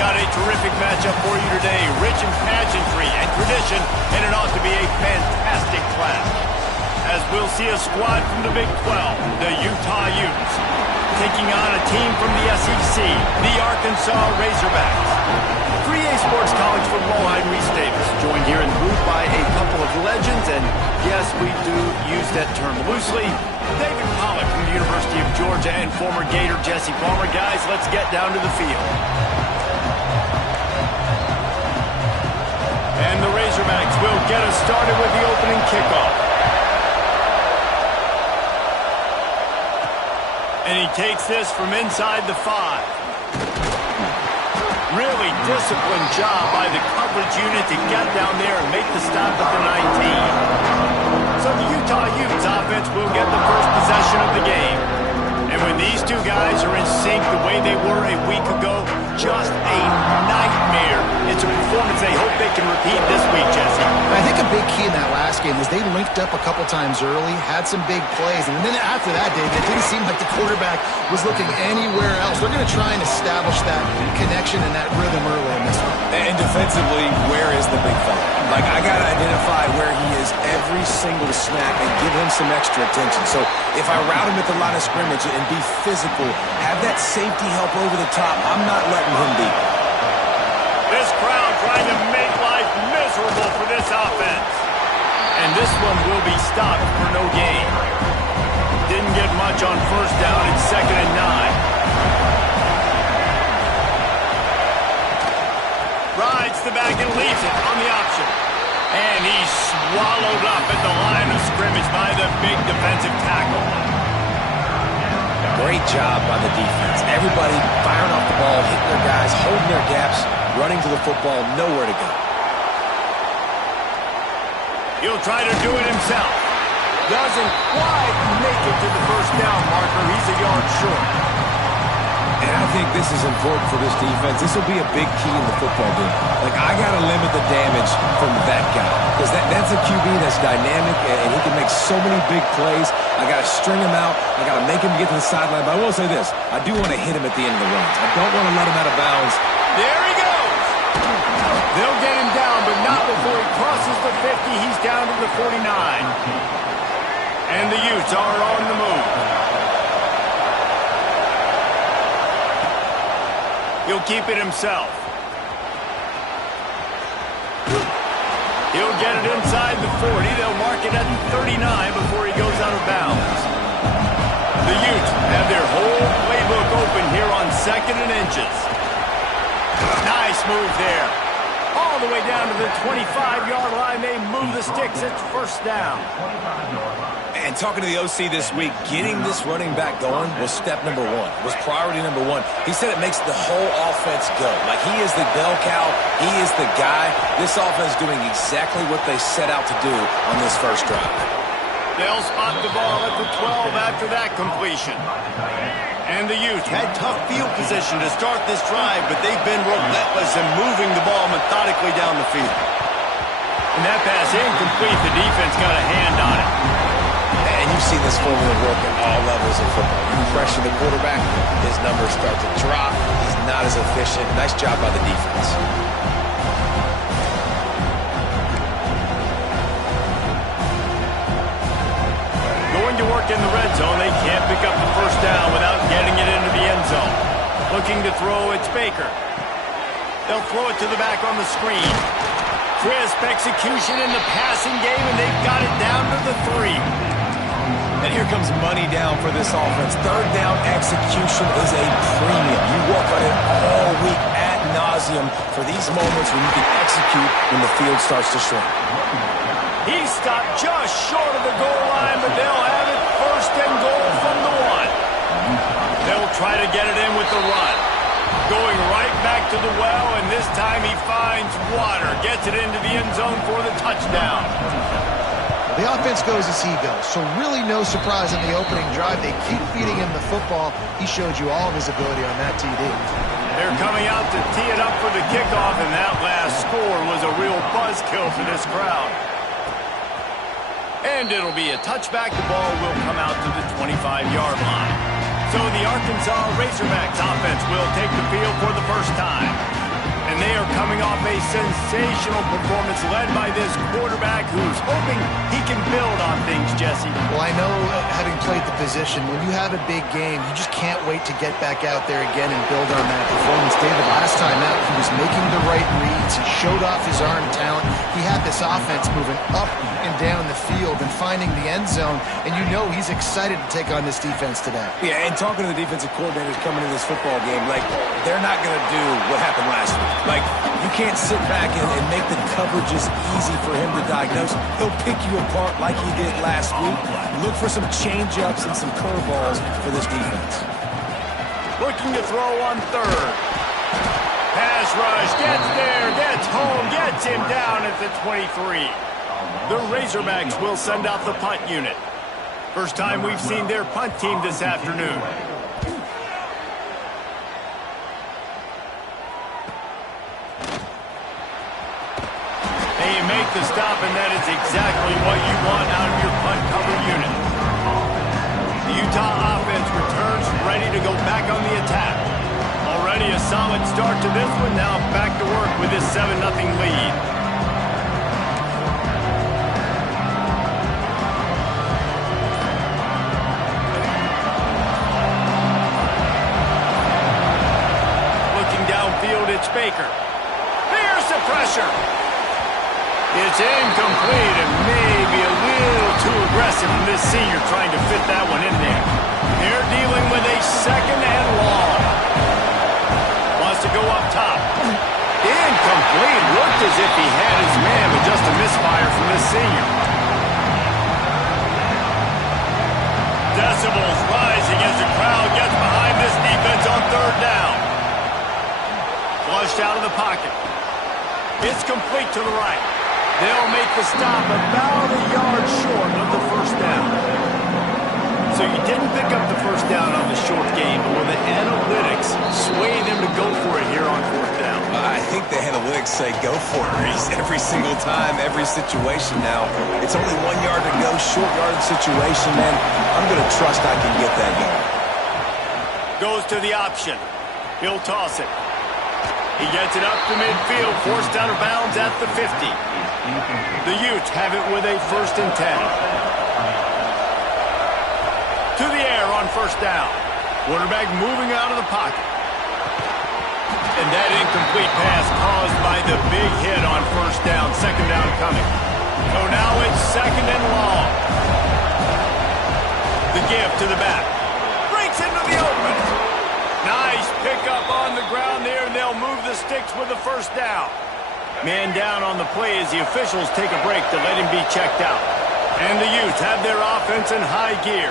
got a terrific matchup for you today. Rich in pageantry and tradition, and it ought to be a fantastic clash. As we'll see a squad from the Big 12, the Utah Utes, taking on a team from the SEC, the Arkansas Razorbacks. 3A Sports College football, I'm Reese Davis, joined here in the booth by a couple of legends, and yes, we do use that term loosely. David Pollack from the University of Georgia and former Gator Jesse Palmer. Guys, let's get down to the field. And the Razorbacks will get us started with the opening kickoff. And he takes this from inside the 5. Really disciplined job by the coverage unit to get down there and make the stop at the 19. So the Utah Utes offense will get the first possession of the game. And when these two guys are in sync the way they were a week ago, just a nightmare. It's a performance they hope they can repeat this week, Jesse. I think a big key in that last game is they linked up a couple times early, had some big plays, and then after that, David, it didn't seem like the quarterback was looking anywhere else. They're going to try and establish that connection and that rhythm early in this one. And defensively, where is the big fella? Like, I got to identify where he is every single snap and give him some extra attention. So if I route him at the line of scrimmage and be physical, have that safety help over the top, I'm not letting him beat me. This crowd trying to make life miserable for this offense. And this one will be stopped for no gain. Didn't get much on first down. It's 2nd and 9. Rides the back and leaves it on the option. And he's swallowed up at the line of scrimmage by the big defensive tackle. Great job by the defense. Everybody firing off the ball, hitting their guys, holding their gaps, running to the football, nowhere to go. He'll try to do it himself. Doesn't quite make it to the first down marker. He's a yard short. And I think this is important for this defense. This will be a big key in the football game. Like, I got to limit the damage from that guy. Because that's a QB that's dynamic, and he can make so many big plays. I got to string him out. I got to make him get to the sideline. But I will say this. I do want to hit him at the end of the runs. I don't want to let him out of bounds. There he goes. They'll get him down, but not before he crosses the 50. He's down to the 49. And the Utes are on the move. He'll keep it himself. He'll get it inside the 40. They'll mark it at the 39 before he goes out of bounds. The Utes have their whole playbook open here on 2nd and inches. Nice move there. All the way down to the 25-yard line. They move the sticks. It's first down. And talking to the OC this week, getting this running back going was step number 1, was priority number 1. He said it makes the whole offense go. Like, he is the bell cow. He is the guy. This offense doing exactly what they set out to do on this first drive. They'll spot the ball at the 12 after that completion. And the Utes had tough field position to start this drive, but they've been relentless in moving the ball methodically down the field. And that pass incomplete. The defense got a hand on it. And you've seen this formula work at all levels of football. You pressure the quarterback, his numbers start to drop. He's not as efficient. Nice job by the defense. Going to work in the red zone. They can't pick up the first down without getting it into the end zone. Looking to throw, it's Baker. They'll throw it to the back on the screen. Crisp execution in the passing game, and they've got it down to the 3. And here comes money down for this offense. Third down execution is a premium. You work on it all week ad nauseum for these moments when you can execute when the field starts to shrink. He stopped just short of the goal line, but they'll have it first and goal from the 1. They'll try to get it in with the run. Going right back to the well, and this time he finds water. Gets it into the end zone for the touchdown. The offense goes as he goes, so really no surprise in the opening drive. They keep feeding him the football. He showed you all of his ability on that TD. They're coming out to tee it up for the kickoff, and that last score was a real buzzkill for this crowd. And it'll be a touchback. The ball will come out to the 25-yard line. So the Arkansas Razorbacks offense will take the field for the first time. And they are coming off a sensational performance led by this quarterback who's hoping he can build on things, Jesse. Well, I know, having played the position, when you have a big game, you just can't wait to get back out there again and build on that performance. David, last time out, he was making the right reads. He showed off his arm talent. He had this offense moving up and down the field and finding the end zone. And you know he's excited to take on this defense today. Yeah, and talking to the defensive coordinators coming into this football game, like, they're not going to do what happened last week. Like, you can't sit back and make the coverages easy for him to diagnose. He'll pick you apart like he did last week. Look for some change-ups and some curveballs for this defense. Looking to throw on third. Pass rush, gets there, gets home, gets him down at the 23. The Razorbacks will send out the punt unit. First time we've seen their punt team this afternoon. Make the stop, and that is exactly what you want out of your punt cover unit. The Utah offense returns ready to go back on the attack. Already a solid start to this one, now back to work with this 7-0 lead. Looking downfield, it's Baker. There's the pressure. It's incomplete and maybe a little too aggressive from this senior trying to fit that one in there. They're dealing with a second and long. Wants to go up top. Incomplete. Looked as if he had his man, but just a misfire from this senior. Decibels rising as the crowd gets behind this defense on third down. Flushed out of the pocket. It's complete to the right. They'll make the stop about a yard short of the first down. So you didn't pick up the first down on the short game, but will the analytics sway them to go for it here on fourth down? I think the analytics say go for it every single time, every situation now. It's only 1 yard to go, short yardage situation, man. I'm going to trust I can get that going. Goes to the option. He'll toss it. He gets it up to midfield, forced out of bounds at the 50. The Utes have it with a 1st and 10. To the air on first down. Quarterback moving out of the pocket. And that incomplete pass caused by the big hit on first down. Second down coming. So now it's second and long. The give to the back. Breaks into the open. Nice pickup on the ground there, and they'll move the sticks with the first down. Man down on the play as the officials take a break to let him be checked out. And the Utes have their offense in high gear.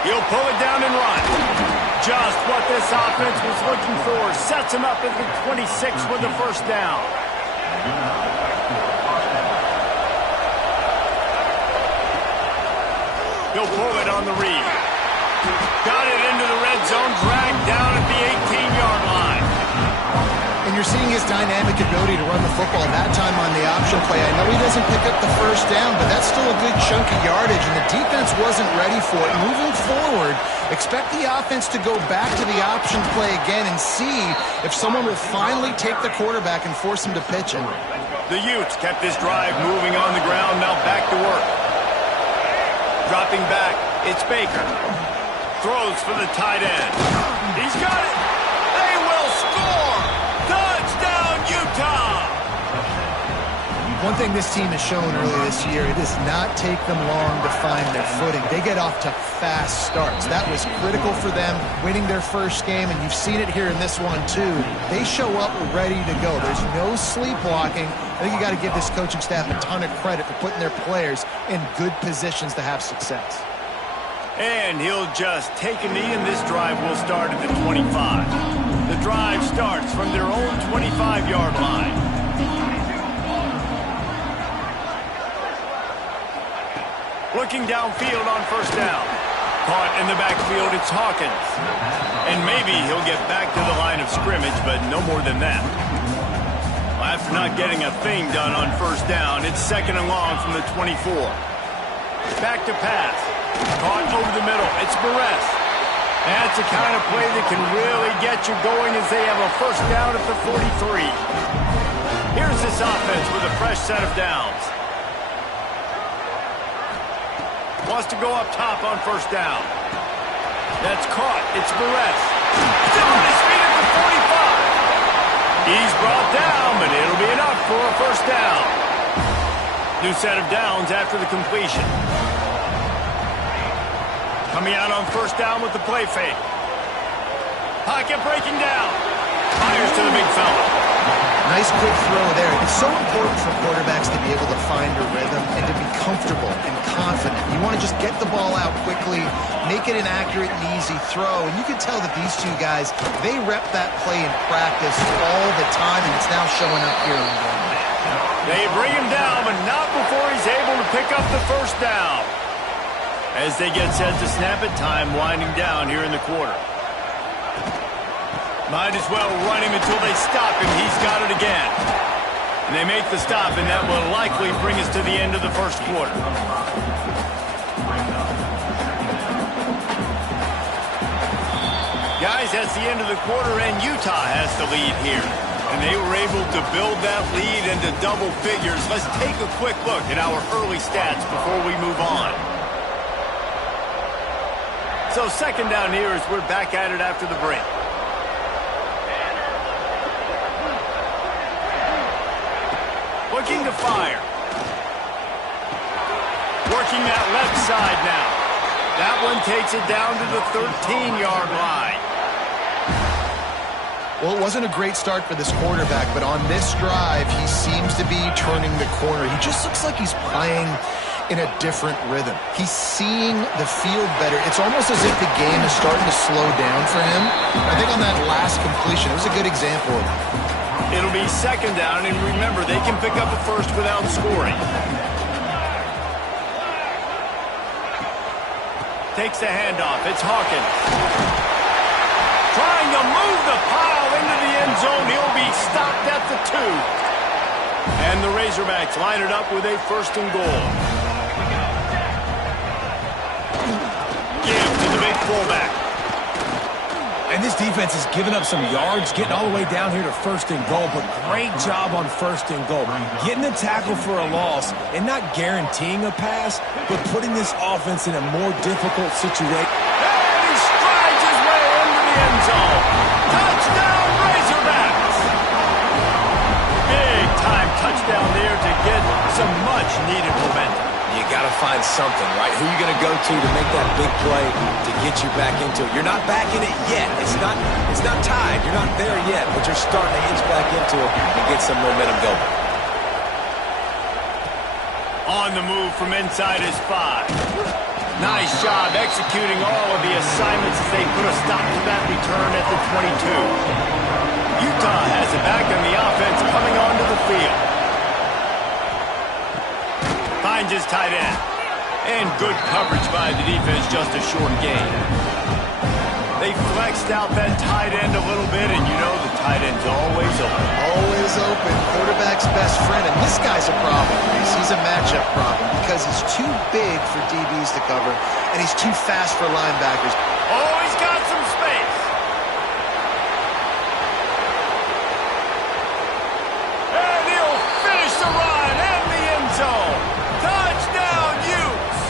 He'll pull it down and run. Just what this offense was looking for. Sets him up at the 26 with the first down. He'll pull it on the read. Got it into the red zone, dragged down at the 18-yard line. And you're seeing his dynamic ability to run the football that time on the option play. I know he doesn't pick up the first down, but that's still a good chunk of yardage, and the defense wasn't ready for it. Moving forward, expect the offense to go back to the option play again and see if someone will finally take the quarterback and force him to pitch it. The Utes kept this drive moving on the ground, now back to work. Dropping back, it's Baker. Throws for the tight end. He's got it. They will score. Touchdown, Utah. One thing this team has shown early this year, it does not take them long to find their footing. They get off to fast starts. That was critical for them, winning their first game, and you've seen it here in this one too. They show up ready to go. There's no sleepwalking. I think you got to give this coaching staff a ton of credit for putting their players in good positions to have success. And he'll just take a knee, and this drive will start at the 25. The drive starts from their own 25-yard line. Looking downfield on first down. Caught in the backfield, it's Hawkins. And maybe he'll get back to the line of scrimmage, but no more than that. After not getting a thing done on first down, it's second and long from the 24. Back to pass. Caught over the middle. It's Barres. That's the kind of play that can really get you going as they have a first down at the 43. Here's this offense with a fresh set of downs. Wants to go up top on first down. That's caught. It's Perez. Still on his feet at the 45. He's brought down, but it'll be enough for a first down. New set of downs after the completion. Coming out on first down with the play fake. Pocket breaking down. Fires to the big fella. Nice quick throw there. It's so important for quarterbacks to be able to find a rhythm and to be comfortable and confident. You want to just get the ball out quickly, make it an accurate and easy throw. And you can tell that these two guys, they rep that play in practice all the time, and it's now showing up here in the game. They bring him down, but not before he's able to pick up the first down. As they get set to snap it, time winding down here in the quarter. Might as well run him until they stop him. He's got it again. And they make the stop, and that will likely bring us to the end of the first quarter. Guys, that's the end of the quarter, and Utah has the lead here. And they were able to build that lead into double figures. Let's take a quick look at our early stats before we move on. So second down here as we're back at it after the break. Looking to fire. Working that left side now. That one takes it down to the 13-yard line. Well, it wasn't a great start for this quarterback, but on this drive, he seems to be turning the corner. He just looks like he's playing in a different rhythm. He's seeing the field better. It's almost as if the game is starting to slow down for him. I think on that last completion, it was a good example of it. It'll be second down, and remember, they can pick up a first without scoring. Takes the handoff. It's Hawkins. Trying to move the pile into the end zone. He'll be stopped at the 2. And the Razorbacks line it up with a first and goal. Give to the big fullback. And this defense has given up some yards, getting all the way down here to first and goal, but great job on first and goal. Getting the tackle for a loss and not guaranteeing a pass, but putting this offense in a more difficult situation. And he strides his way into the end zone. Touchdown, Razorbacks! Big time touchdown there to get some much-needed momentum. You got to find something, right? Who are you going to go to make that big play to get you back into it? You're not back in it yet. It's not tied. You're not there yet, but you're starting to inch back into it and get some momentum going. On the move from inside his 5. Nice job executing all of the assignments as they put a stop to that return at the 22. Utah has it back on the offense coming onto the field. Finds his tight end. And good coverage by the defense, just a short gain. They flexed out that tight end a little bit, and you know the tight end's always open. Always open. Quarterback's best friend. And this guy's a problem, Reese. He's a matchup problem because he's too big for DBs to cover, and he's too fast for linebackers. Oh, he's got some space. And he'll finish the run and the end zone. Touchdown, Utes!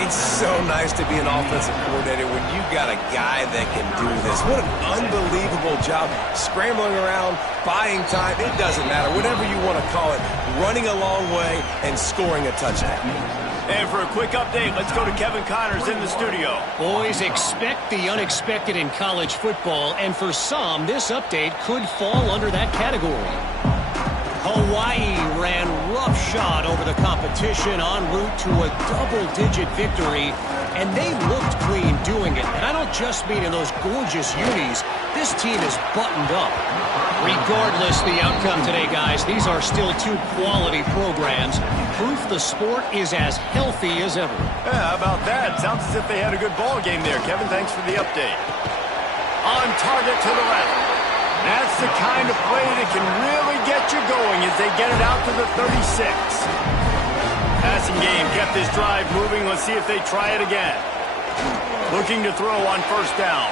It's so nice to be an offensive coordinator when you got a guy that can do this. What an unbelievable job. Scrambling around, buying time, it doesn't matter. Whatever you want to call it, running a long way and scoring a touchdown. And for a quick update, let's go to Kevin Connors in the studio. Boys, expect the unexpected in college football, and for some, this update could fall under that category. Hawaii ran roughshod over the competition en route to a double-digit victory, and they looked clean doing it. And I don't just mean in those gorgeous unis. This team is buttoned up. Regardless the outcome today, guys, these are still two quality programs. Proof the sport is as healthy as ever. Yeah, how about that? Sounds as if they had a good ball game there. Kevin, thanks for the update. On target to the left. That's the kind of play that can really get you going as they get it out to the 36. Passing game kept this drive moving. Let's see if they try it again. Looking to throw on first down.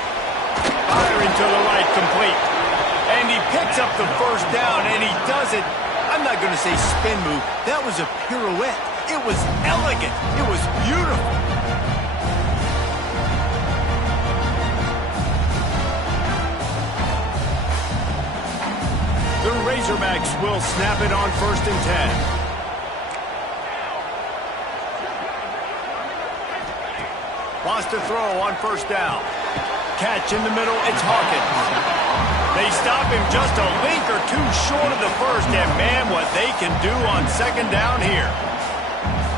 Firing to the right, complete. And he picks up the first down, and he does it. I'm not going to say spin move. That was a pirouette. It was elegant. It was beautiful. The Razorbacks will snap it on 1st and 10. Wants to throw on first down. Catch in the middle, it's Hawkins. They stop him just a link or two short of the first, and man, what they can do on 2nd down here.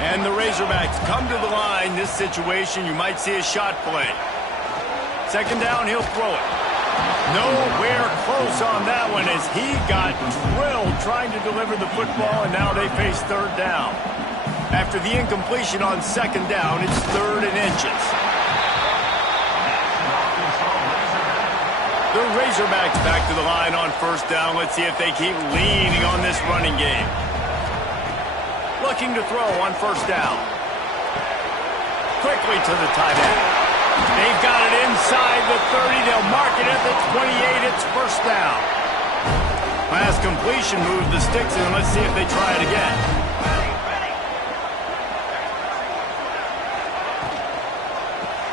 And the Razorbacks come to the line. This situation, you might see a shot play. 2nd down, he'll throw it. Nowhere close on that one as he got drilled trying to deliver the football, and now they face 3rd down. After the incompletion on 2nd down, it's 3rd and inches. The Razorbacks back to the line on 1st down. Let's see if they keep leaning on this running game. Looking to throw on 1st down. Quickly to the tight end. They've got it inside the 30. They'll mark it at the 28. It's 1st down. Pass completion moved the sticks in. Let's see if they try it again.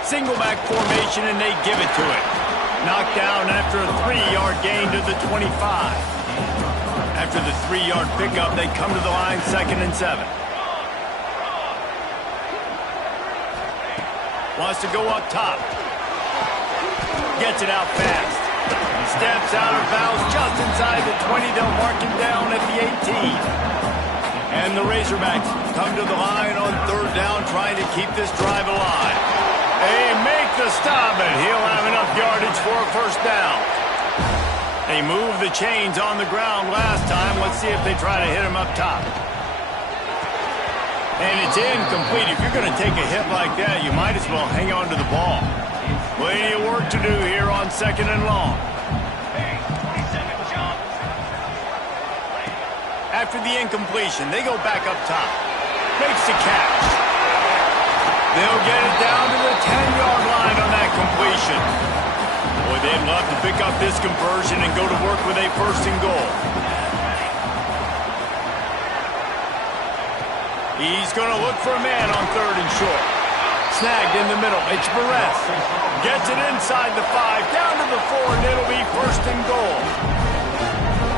Single back formation, and they give it to it. Knocked down after a 3-yard gain to the 25. After the 3-yard pickup, they come to the line 2nd and 7. Wants to go up top. Gets it out fast. Steps out of bounds just inside the 20. They'll mark him down at the 18. And the Razorbacks come to the line on 3rd down, trying to keep this drive alive. They make the stop, and he'll have enough yardage for a 1st down. They moved the chains on the ground last time. Let's see if they try to hit him up top. And it's incomplete. If you're going to take a hit like that, you might as well hang on to the ball. Plenty of work to do here on 2nd and long. After the incompletion, they go back up top. Makes the catch. They'll get it down to the 10-yard line on that completion. Boy, they'd love to pick up this conversion and go to work with a 1st and goal. He's going to look for a man on 3rd and short. Snagged in the middle. It's Perez. Gets it inside the 5, down to the 4, and it'll be 1st and goal.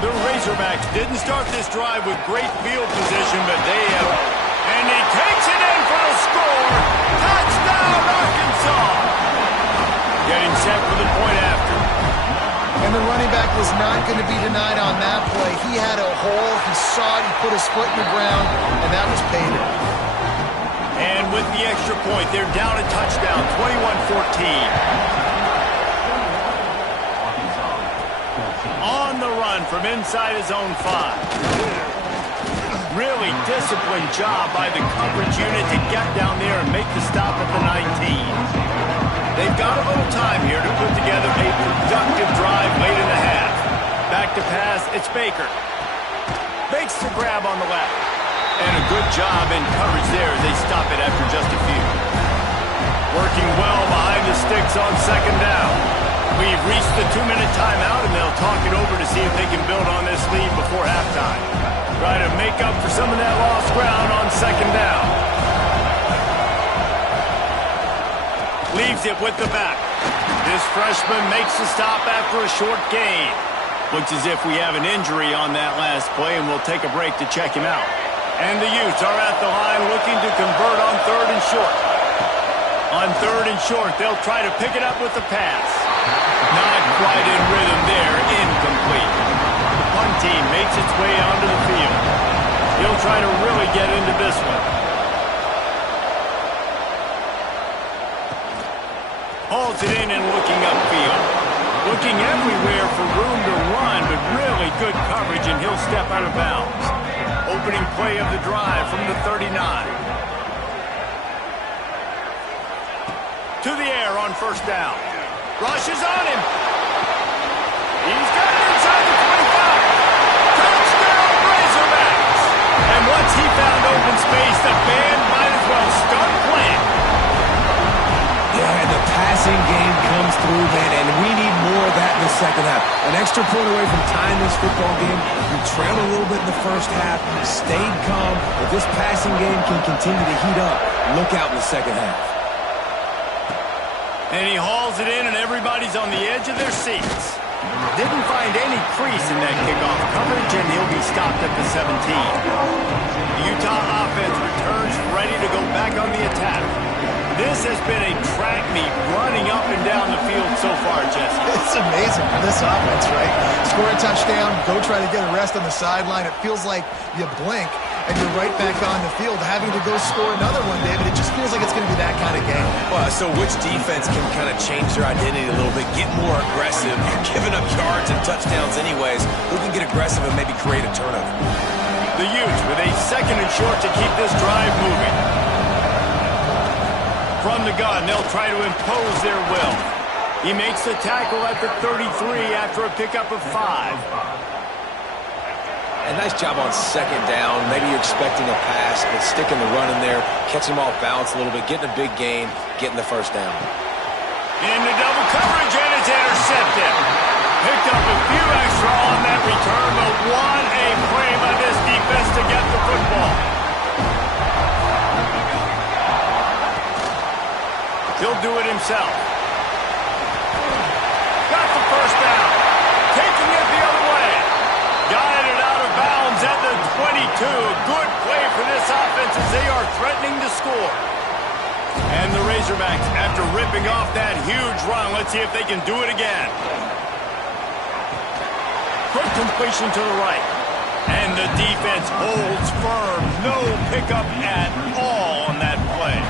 The Razorbacks didn't start this drive with great field position, but they have... And he takes it in for the score. Touchdown, Arkansas. Getting set for the point after. And the running back was not going to be denied on that play. He had a hole. He saw it. He put his foot in the ground, and that was paid. And with the extra point, they're down a touchdown, 21-14. On the run from inside his own 5. Really disciplined job by the coverage unit to get down there and make the stop at the 19. They've got a little time here to put together a productive drive late in the half. Back to pass, it's Baker. Makes the grab on the left. And a good job in coverage there as they stop it after just a few. Working well behind the sticks on 2nd down. We've reached the 2-minute timeout, and they'll talk it over to see if they can build on this lead before halftime. Try to make up for some of that lost ground on 2nd down. Leaves it with the back. This freshman makes the stop after a short gain. Looks as if we have an injury on that last play, and we'll take a break to check him out. And the Utes are at the line looking to convert on 3rd and short. On 3rd and short, they'll try to pick it up with the pass. Not quite in rhythm there, incomplete. The punt team makes its way onto the field. He'll try to really get into this one. Hauls it in and looking upfield. Looking everywhere for room to run, but really good coverage, and he'll step out of bounds. Opening play of the drive from the 39. To the air on 1st down. Rushes on him. He's got it inside the 25. Touchdown, Razorbacks. And once he found open space, the band might as well start playing. Yeah, And the passing game comes through, man, and we need more of that in the second half. An extra point away from tying this football game. We trailed a little bit in the first half, stayed calm. If this passing game can continue to heat up, look out in the second half. And he hauls it in, and everybody's on the edge of their seats. Didn't find any crease in that kickoff coverage, and he'll be stopped at the 17. The Utah offense returns ready to go back on the attack. This has been a track meet running up and down the field so far, Jesse. It's amazing for this offense, right? Score a touchdown, go try to get a rest on the sideline. It feels like you blink, and you're right back on the field having to go score another one, David. It just feels like it's going to be that kind of game. Well, so which defense can kind of change their identity a little bit, get more aggressive? You're giving up yards and touchdowns anyways. Who can get aggressive and maybe create a turnover? The Utes with a 2nd and short to keep this drive moving. From the gun, they'll try to impose their will. He makes the tackle at the 33 after a pickup of 5. A nice job on 2nd down. Maybe you're expecting a pass, but sticking the run in there, catching them off balance a little bit, getting a big gain, getting the 1st down. Into double coverage, and it's intercepted. Picked up a few extra on that return, but what a play by this defense to get the football. He'll do it himself. Got the 1st down. Taking it the other way. Guided out of bounds at the 22. Good play for this offense as they are threatening to score. And the Razorbacks, after ripping off that huge run, let's see if they can do it again. Quick completion to the right. And the defense holds firm. No pickup at all on that play.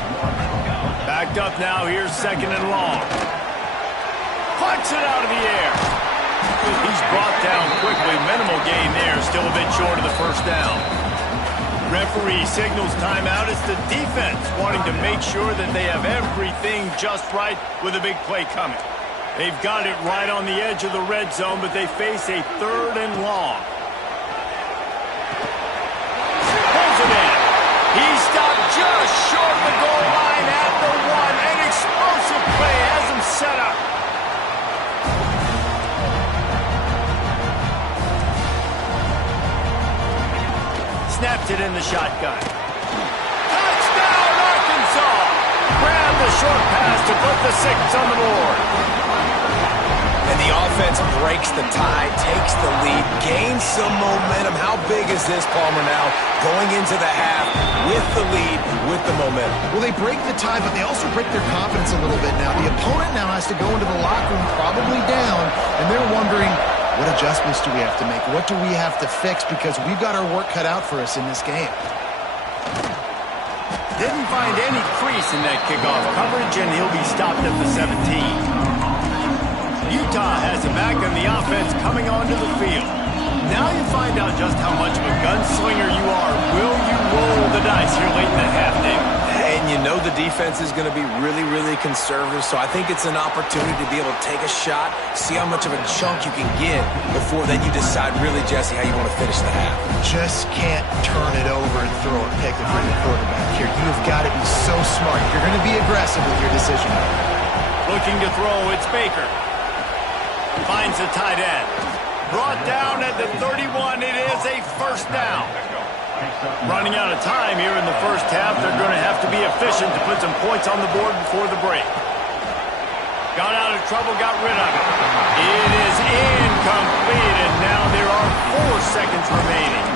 Backed up now, here's 2nd and long. Puts it out of the air. He's brought down quickly. Minimal gain there, still a bit short of the 1st down. Referee signals timeout. It's the defense wanting to make sure that they have everything just right with a big play coming. They've got it right on the edge of the red zone, but they face a 3rd and long. Pulls it in. He stopped just short of the goal line at the 1. An explosive play has him set up. Snapped it in the shotgun. Touchdown, Arkansas! Grab the short pass to put the 6 on the board. And the offense breaks the tie, takes the lead, gains some momentum. How big is this, Palmer, now? Going into the half with the lead, with the momentum. Well, they break the tie, but they also break their confidence a little bit now. The opponent now has to go into the locker room probably down, and they're wondering, what adjustments do we have to make? What do we have to fix? Because we've got our work cut out for us in this game. Didn't find any crease in that kickoff coverage, and he'll be stopped at the 17. Utah has it back, and the offense coming onto the field. Now you find out just how much of a gunslinger you are. Will you roll the dice here late in the half, David? And you know the defense is going to be really, really conservative, so I think it's an opportunity to be able to take a shot, see how much of a chunk you can get before then you decide really, Jesse, how you want to finish the half. Just can't turn it over and throw a pick if you're the quarterback here. You've got to be so smart. You're going to be aggressive with your decision. Looking to throw, it's Baker. Finds the tight end. Brought down at the 31. It is a 1st down. Running out of time here in the 1st half. They're going to have to be efficient to put some points on the board before the break. Got out of trouble, got rid of it. It is incomplete, and now there are 4 seconds remaining.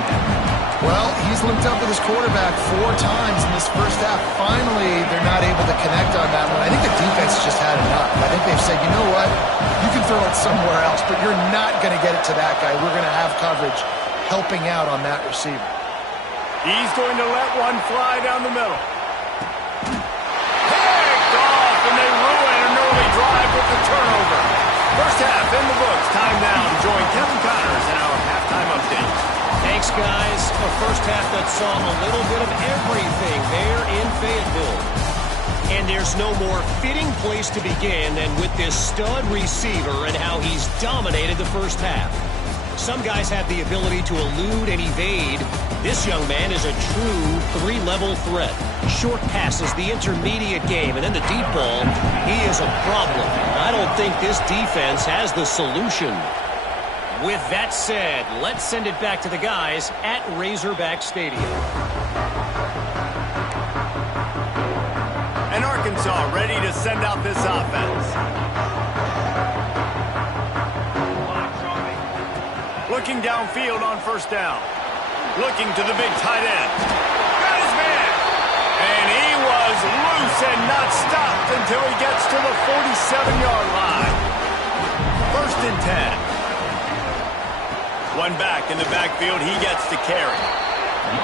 Well, he's linked up with his quarterback 4 times in this 1st half. Finally, they're not able to connect on that one. I think the defense just had enough. I think they've said, you know what? You can throw it somewhere else, but you're not going to get it to that guy. We're going to have coverage helping out on that receiver. He's going to let one fly down the middle. Picked off, and they ruin an early drive with the turnover. 1st half in the books. Time now to join Kevin Connors in our halftime update. Thanks, guys. A 1st half that saw a little bit of everything there in Fayetteville. And there's no more fitting place to begin than with this stud receiver and how he's dominated the 1st half. Some guys have the ability to elude and evade. This young man is a true 3-level threat. Short passes, the intermediate game, and then the deep ball. He is a problem. I don't think this defense has the solution. With that said, let's send it back to the guys at Razorback Stadium. And Arkansas ready to send out this offense. Looking downfield on first down. Looking to the big tight end. Got his man. And he was loose and not stopped until he gets to the 47-yard line. 1st and 10. One back in the backfield. He gets to carry.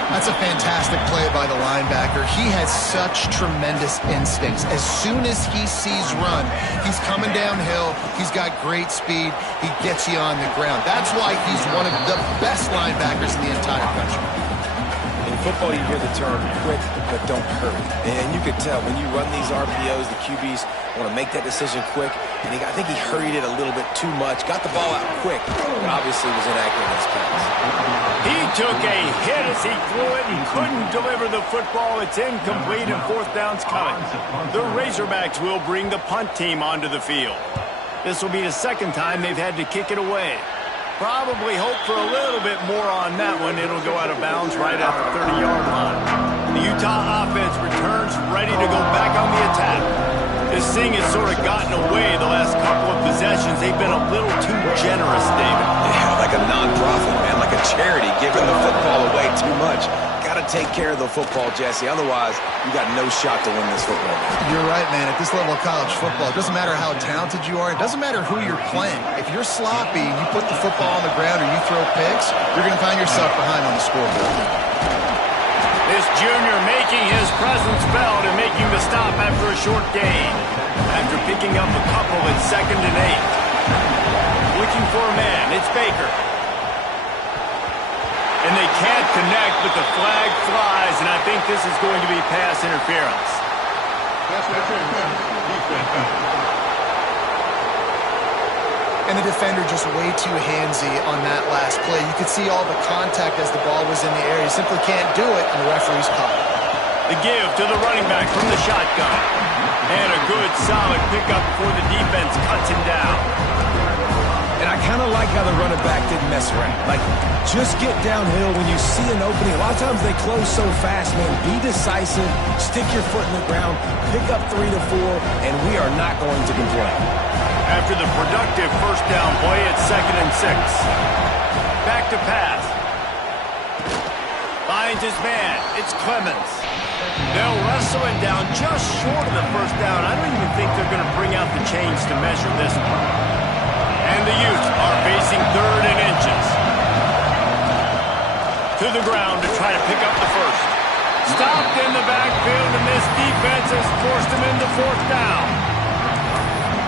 That's a fantastic play by the linebacker. He has such tremendous instincts. As soon as he sees run, he's coming downhill. He's got great speed. He gets you on the ground. That's why he's one of the best linebackers in the entire country. In football, you hear the term quick, but don't hurry. And you can tell when you run these RPOs, the QBs want to make that decision quick. And I think he hurried it a little bit too much. Got the ball out quick, but obviously was inaccurate in his pass. He took a hit as he threw it and couldn't deliver the football. It's incomplete and 4th down's coming. The Razorbacks will bring the punt team onto the field. This will be the 2nd time they've had to kick it away. Probably hope for a little bit more on that one. It'll go out of bounds right at the 30-yard line. The Utah offense returns ready to go back on the attack. This thing has sort of gotten away the last couple of possessions. They've been a little too generous, David. Yeah, like a non-profit, man, like a charity, giving the football away too much. Got to take care of the football, Jesse. Otherwise, you got no shot to win this football game. You're right, man. At this level of college football, it doesn't matter how talented you are. It doesn't matter who you're playing. If you're sloppy and you put the football on the ground or you throw picks, you're going to find yourself behind on the scoreboard. This junior making his presence felt and making the stop after a short gain. After picking up a couple at 2nd and 8. Looking for a man. It's Baker. And they can't connect, but the flag flies, and I think this is going to be pass interference. And the defender just way too handsy on that last play. You could see all the contact as the ball was in the air. You simply can't do it, and the referee's caught it. The give to the running back from the shotgun. And a good, solid pickup before the defense cuts him down. And I kind of like how the running back didn't mess around. Like, just get downhill when you see an opening. A lot of times they close so fast, man. Be decisive, stick your foot in the ground, pick up 3 to 4, and we are not going to complain. After the productive 1st down play, it's 2nd and 6. Back to pass. Finds his man. It's Clemens. They'll wrestle him down just short of the 1st down. I don't even think they're going to bring out the chains to measure this one. And the Utes are facing 3rd and inches. To the ground to try to pick up the 1st. Stopped in the backfield, and this defense has forced him into 4th down.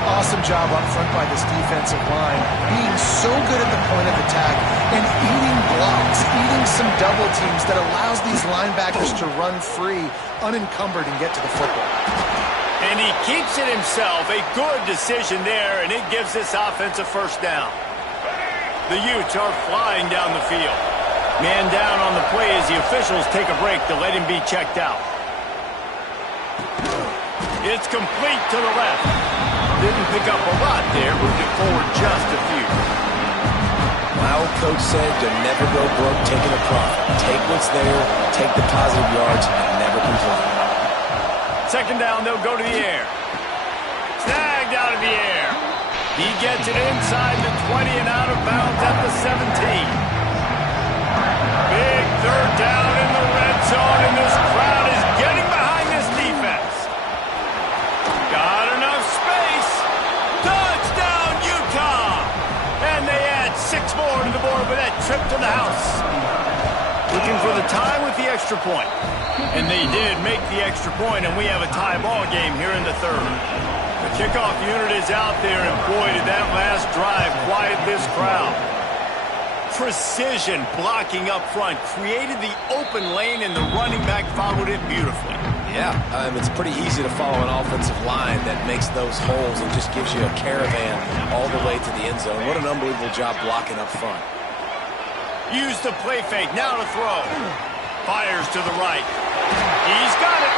Awesome job up front by this defensive line, being so good at the point of attack and eating blocks, eating some double teams that allows these linebackers to run free, unencumbered, and get to the football. And he keeps it himself. A good decision there, and it gives this offense a 1st down. The Utes are flying down the field. Man down on the play as the officials take a break to let him be checked out. It's complete to the left. Didn't pick up a lot there, moved it forward just a few. My old coach said you'll never go broke taking a profit. Take what's there, take the positive yards, and never complain. 2nd down, they'll go to the air. Snagged out of the air. He gets it inside the 20 and out of bounds at the 17. Big 3rd down in the red zone, and this crowd is getting behind this defense. Got enough space. Touchdown, Utah! And they add 6 more to the board with that trip to the house. Looking for the tie with the extra point. And they did make the extra point, and we have a tie ball game here in the 3rd. The kickoff unit is out there, and boy, did that last drive quiet this crowd. Precision blocking up front, created the open lane, and the running back followed it beautifully. Yeah, it's pretty easy to follow an offensive line that makes those holes and just gives you a caravan all the way to the end zone. What an unbelievable job blocking up front. Use the play fake, now to throw. Fires to the right. He's got it.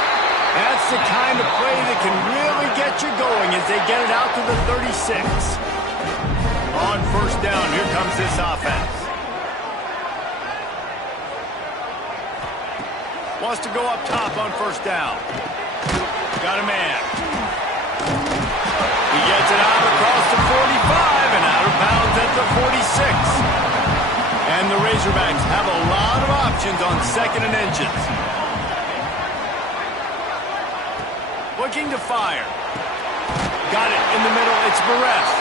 That's the kind of play that can really get you going as they get it out to the 36. On first down, here comes this offense. Wants to go up top on first down. Got a man. He gets it out across the 45 and out of bounds at the 46. And the Razorbacks have a lot of options on second and inches. Looking to fire. Got it in the middle. It's Barres.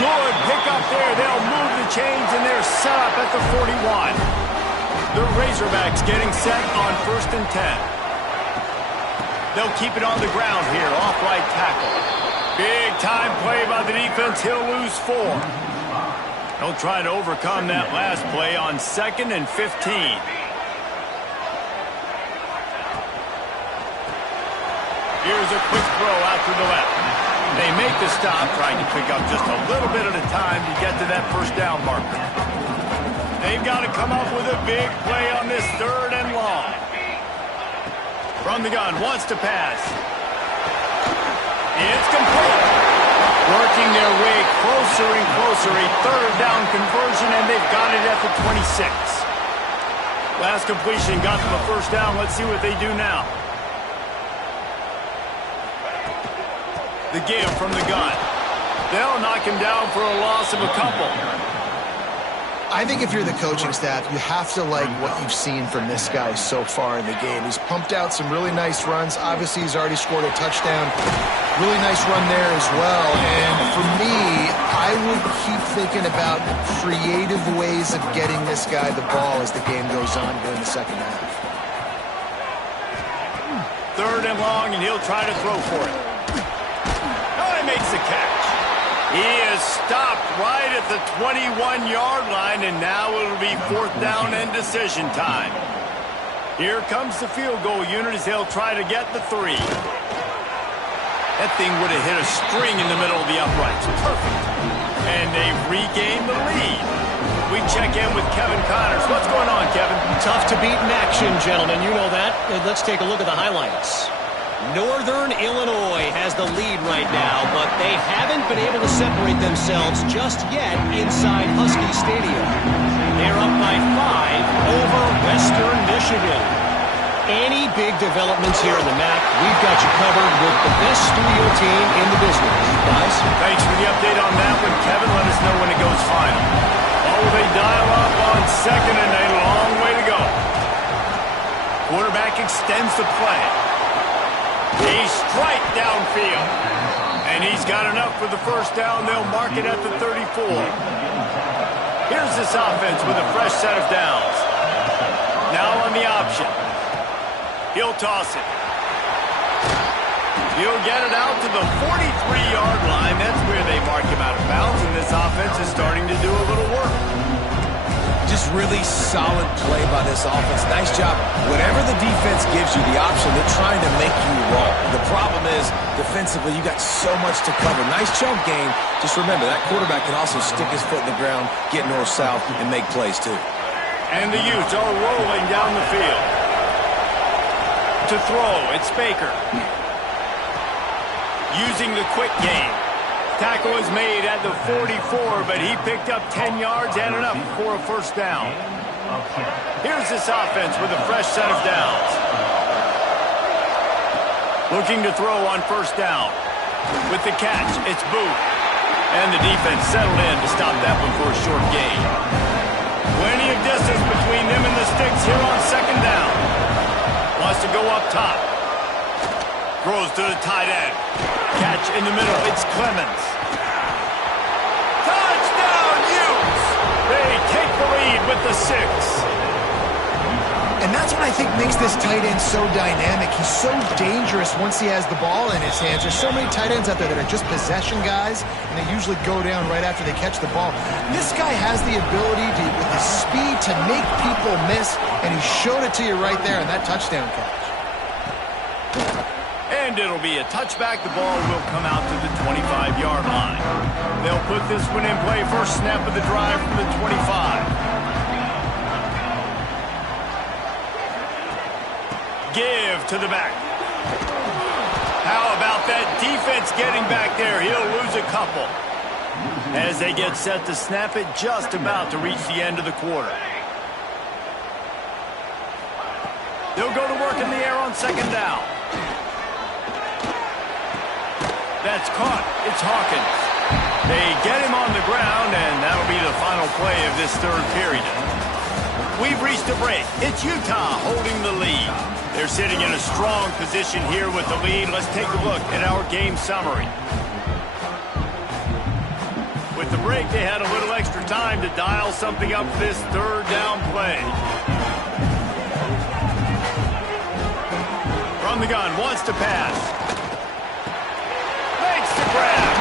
Good pick up there. They'll move the chains, and they're set up at the 41. The Razorbacks getting set on first and 10. They'll keep it on the ground here, off right tackle. Big time play by the defense. He'll lose 4. They'll try to overcome that last play on second and 15. Here's a quick throw out to the left. They make the stop, trying to pick up just a little bit at a time to get to that first down marker. They've got to come up with a big play on this third and long. From the gun, wants to pass. It's complete. Working their way closer and closer. A third down conversion, and they've got it at the 26. Last completion got them a first down. Let's see what they do now. The give from the gun. They'll knock him down for a loss of a couple. I think if you're the coaching staff, you have to like what you've seen from this guy so far in the game. He's pumped out some really nice runs. Obviously, he's already scored a touchdown. Really nice run there as well. And for me, I would keep thinking about creative ways of getting this guy the ball as the game goes on during the second half. Third and long, and he'll try to throw for it. Makes the catch. He is stopped right at the 21-yard line, and now it'll be fourth down and decision time. Here comes the field goal unit as they'll try to get the 3. That thing would have hit a string in the middle of the uprights. Perfect. And they've regained the lead. We check in with Kevin Connors. What's going on, Kevin? Tough to beat in action, gentlemen. You know that. Let's take a look at the highlights. Northern Illinois has the lead right now, but they haven't been able to separate themselves just yet inside Husky Stadium. They're up by 5 over Western Michigan. Any big developments here in the MAC, we've got you covered with the best studio team in the business. Guys? Thanks for the update on that one, Kevin. Let us know when it goes final. Oh, they dial up on second and a long way to go. Quarterback extends the play. He's straight downfield. And he's got enough for the first down. They'll mark it at the 34. Here's this offense with a fresh set of downs. Now on the option. He'll toss it. He'll get it out to the 43-yard line. That's where they mark him out of bounds, and this offense is starting to do a little work. Just really solid play by this offense. Nice job. Whatever the defense gives you the option, they're trying to make you roll. The problem is, defensively, you got so much to cover. Nice chunk game. Just remember, that quarterback can also stick his foot in the ground, get north-south, and make plays, too. And the Utes are rolling down the field. To throw, it's Baker. Using the quick game. Tackle is made at the 44, but he picked up 10 yards and enough for a first down. Here's this offense with a fresh set of downs. Looking to throw on first down. With the catch, it's Booth. And the defense settled in to stop that one for a short gain. Plenty of distance between them and the sticks here on second down. Wants to go up top. Throws to the tight end. Catch in the middle. It's Clemens. Touchdown, Utes! They take the lead with the 6. And that's what I think makes this tight end so dynamic. He's so dangerous once he has the ball in his hands. There's so many tight ends out there that are just possession guys, and they usually go down right after they catch the ball. This guy has the ability to, with his speed, to make people miss, and he showed it to you right there in that touchdown catch. And it'll be a touchback. The ball will come out to the 25-yard line. They'll put this one in play. First snap of the drive from the 25. Give to the back. How about that defense getting back there? He'll lose a couple. As they get set to snap it, just about to reach the end of the quarter. They'll go to work in the air on second down. That's caught. It's Hawkins. They get him on the ground, and that'll be the final play of this third period. We've reached a break. It's Utah holding the lead. They're sitting in a strong position here with the lead. Let's take a look at our game summary. With the break, they had a little extra time to dial something up for this third down play. From the gun, wants to pass. Makes the grab.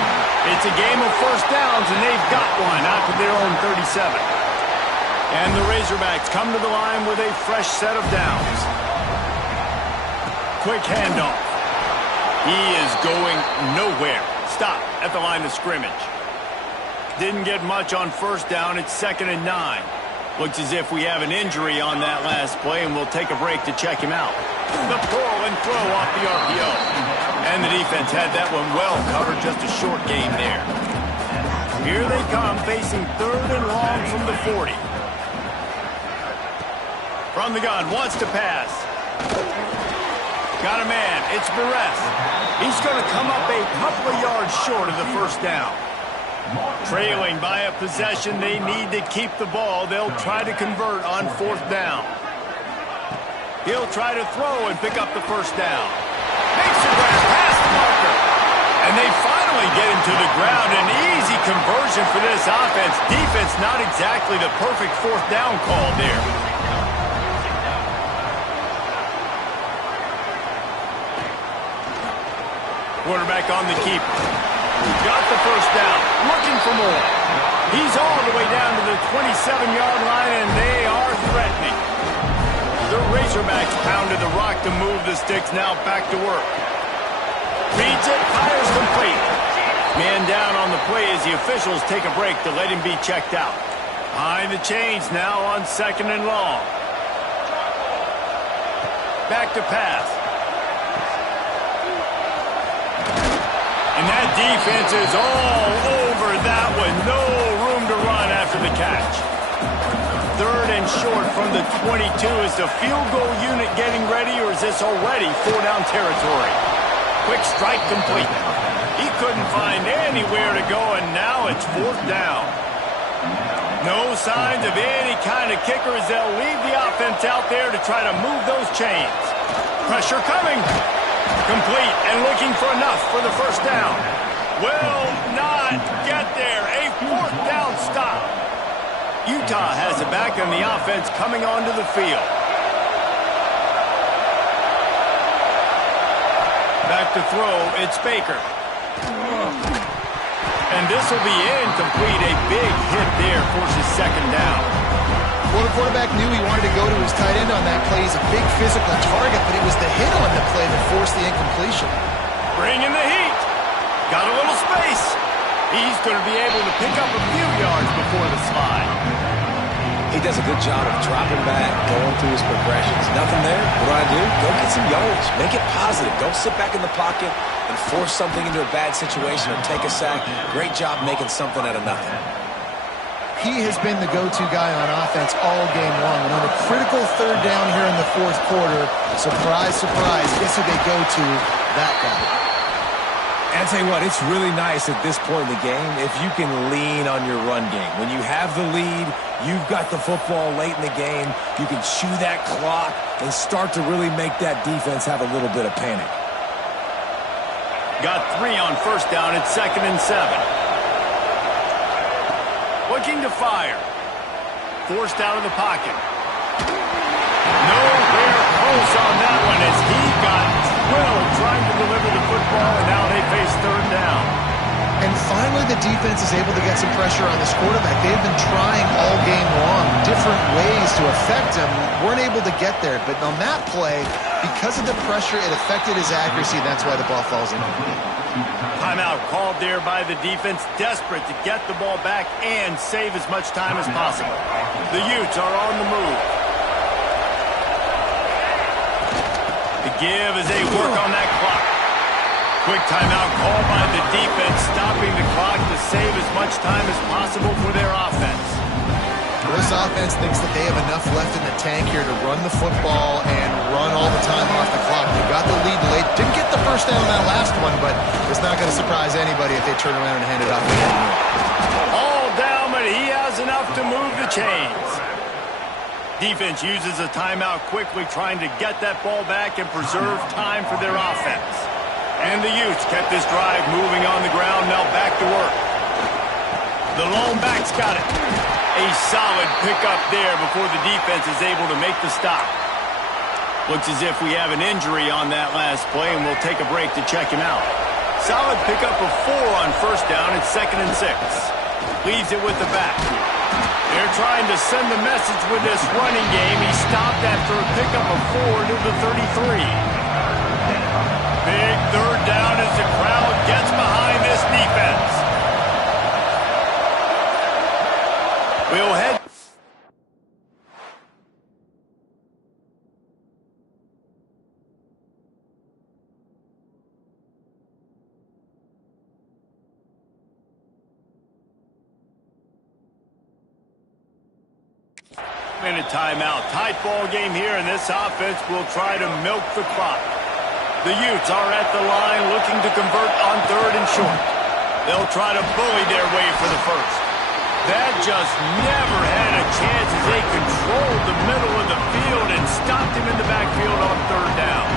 It's a game of first downs, and they've got one out to their own 37. And the Razorbacks come to the line with a fresh set of downs. Quick handoff. He is going nowhere. Stop at the line of scrimmage. Didn't get much on first down. It's 2nd and 9. Looks as if we have an injury on that last play, and we'll take a break to check him out. The pull and throw off the RPO. And the defense had that one well covered. Just a short game there. Here they come, facing 3rd and long from the 40. From the gun, wants to pass. Got a man. It's Barres. He's going to come up a couple of yards short of the first down. Trailing by a possession, they need to keep the ball. They'll try to convert on 4th down. He'll try to throw and pick up the first down. Makes the grab past the marker. And they finally get him to the ground. An easy conversion for this offense. Defense not exactly the perfect 4th down call there. Quarterback on the keeper. Got the first down. Looking for more. He's all the way down to the 27-yard line, and they are threatening. The Razorbacks pounded the rock to move the sticks. Now back to work. Reads it. Fires complete. Man down on the play as the officials take a break to let him be checked out. Behind the chains now on 2nd and long. Back to pass. And that defense is all over that one. No room to run after the catch. 3rd and short from the 22. Is the field goal unit getting ready, or is this already 4-down territory? Quick strike complete. He couldn't find anywhere to go, and now it's 4th down. No signs of any kind of kicker as they'll leave the offense out there to try to move those chains. Pressure coming. Complete and looking for enough for the first down. Will not get there. A 4th down stop. Utah has it back on the offense coming onto the field. Back to throw. It's Baker. And this will be incomplete. A big hit there forces 2nd down. Well, the quarterback knew he wanted to go to his tight end on that play. He's a big physical target, but it was the hit on the play that forced the incompletion. Bringing the heat. Got a little space. He's going to be able to pick up a few yards before the slide. He does a good job of dropping back, going through his progressions. Nothing there. What do? Go get some yards. Make it positive. Don't sit back in the pocket and force something into a bad situation or take a sack. Great job making something out of nothing. He has been the go-to guy on offense all game long. And on a critical 3rd down here in the 4th quarter, surprise, surprise, guess who they go to? That guy. And I'll tell you what, it's really nice at this point in the game if you can lean on your run game. When you have the lead, you've got the football late in the game, you can chew that clock and start to really make that defense have a little bit of panic. Got 3 on first down. It's 2nd and 7. Looking to fire. Forced out of the pocket. Nowhere close on that one as he got drilled trying to deliver the football, and now they face 3rd down. And finally the defense is able to get some pressure on this quarterback. They've been trying all game long different ways to affect him. Weren't able to get there, but on that play, because of the pressure, it affected his accuracy, and that's why the ball falls in. Timeout called there by the defense, desperate to get the ball back and save as much time as possible. The Utes are on the move. The give as they work on that clock. Quick timeout called by the defense, stopping the clock to save as much time as possible for their offense. This offense thinks that they have enough left in the tank here to run the football and run all the time off the clock. They got the lead late. Didn't get the first down on that last one, but it's not going to surprise anybody if they turn around and hand it off again. All down, but he has enough to move the chains. Defense uses a timeout quickly, trying to get that ball back and preserve time for their offense. And the Utes kept this drive moving on the ground, now back to work. The lone back's got it. A solid pickup there before the defense is able to make the stop. Looks as if we have an injury on that last play, and we'll take a break to check him out. Solid pickup of 4 on first down. It's 2nd and 6. Leaves it with the back. They're trying to send a message with this running game. He stopped after a pickup of 4 to the 33. Big 3rd down as the crowd gets behind this defense. We'll head. Minute timeout. Tight ball game here, and this offense will try to milk the clock. The Utes are at the line looking to convert on 3rd and short. They'll try to bully their way for the first. That just never had a chance as they controlled the middle of the field and stopped him in the backfield on 3rd down.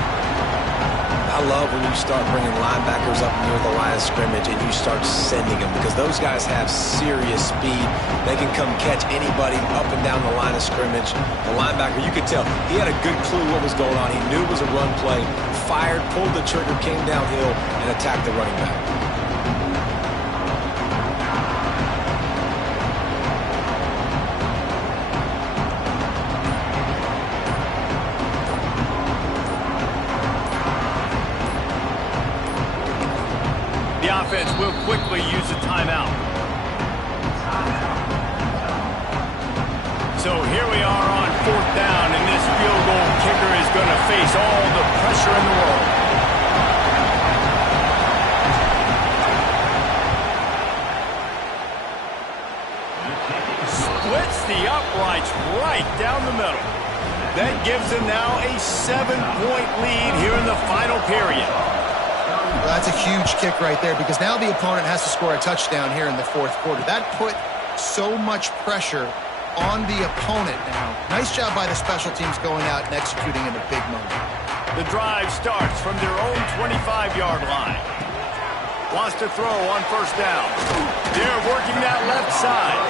I love when you start bringing linebackers up near the line of scrimmage and you start sending them, because those guys have serious speed. They can come catch anybody up and down the line of scrimmage. The linebacker, you could tell, he had a good clue what was going on. He knew it was a run play, fired, pulled the trigger, came downhill, and attacked the running back. Offense will quickly use a timeout. So here we are on 4th down, and this field goal kicker is going to face all the pressure in the world. Splits the uprights right down the middle. That gives them now a 7-point lead here in the final period. Well, that's a huge kick right there, because now the opponent has to score a touchdown here in the 4th quarter. That put so much pressure on the opponent now. Nice job by the special teams going out and executing in a big moment. The drive starts from their own 25-yard line. Wants to throw on 1st down. They're working that left side.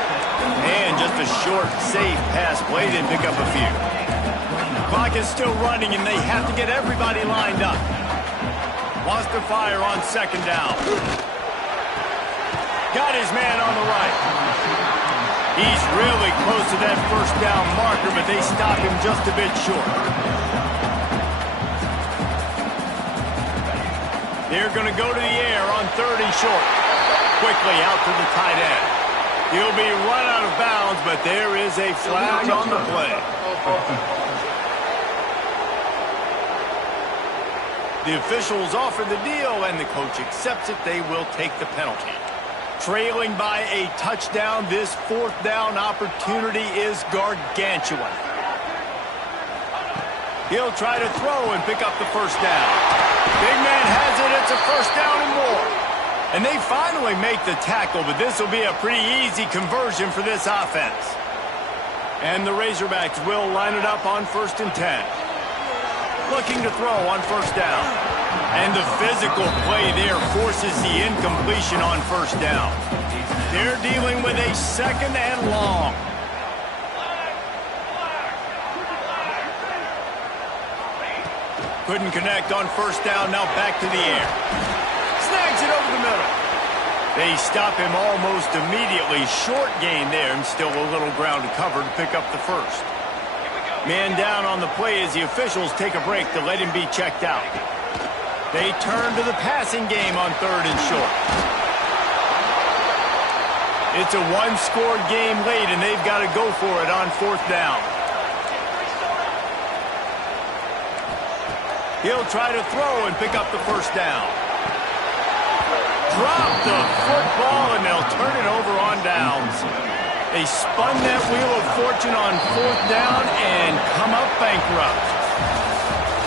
And just a short, safe pass play. They pick up a few. Clock is still running, and they have to get everybody lined up. Wants to fire on 2nd down. Got his man on the right. He's really close to that 1st down marker, but they stop him just a bit short. They're going to go to the air on 3rd and short. Quickly out to the tight end. He'll be run out of bounds, but there is a flag on the play. The officials offer the deal, and the coach accepts it. They will take the penalty. Trailing by a touchdown, this 4th down opportunity is gargantuan. He'll try to throw and pick up the 1st down. Big man has it. It's a 1st down and more. And they finally make the tackle, but this will be a pretty easy conversion for this offense. And the Razorbacks will line it up on 1st and 10. Looking to throw on 1st down. And the physical play there forces the incompletion on 1st down. They're dealing with a 2nd and long. Couldn't connect on 1st down, now back to the air. Snags it over the middle. They stop him almost immediately. Short gain there, and still a little ground to cover to pick up the 1st. Man down on the play as the officials take a break to let him be checked out. They turn to the passing game on 3rd and short. It's a 1-score game late, and they've got to go for it on 4th down. He'll try to throw and pick up the 1st down. drop the football, and they'll turn it over on downs. They spun that wheel of fortune on 4th down and come up bankrupt.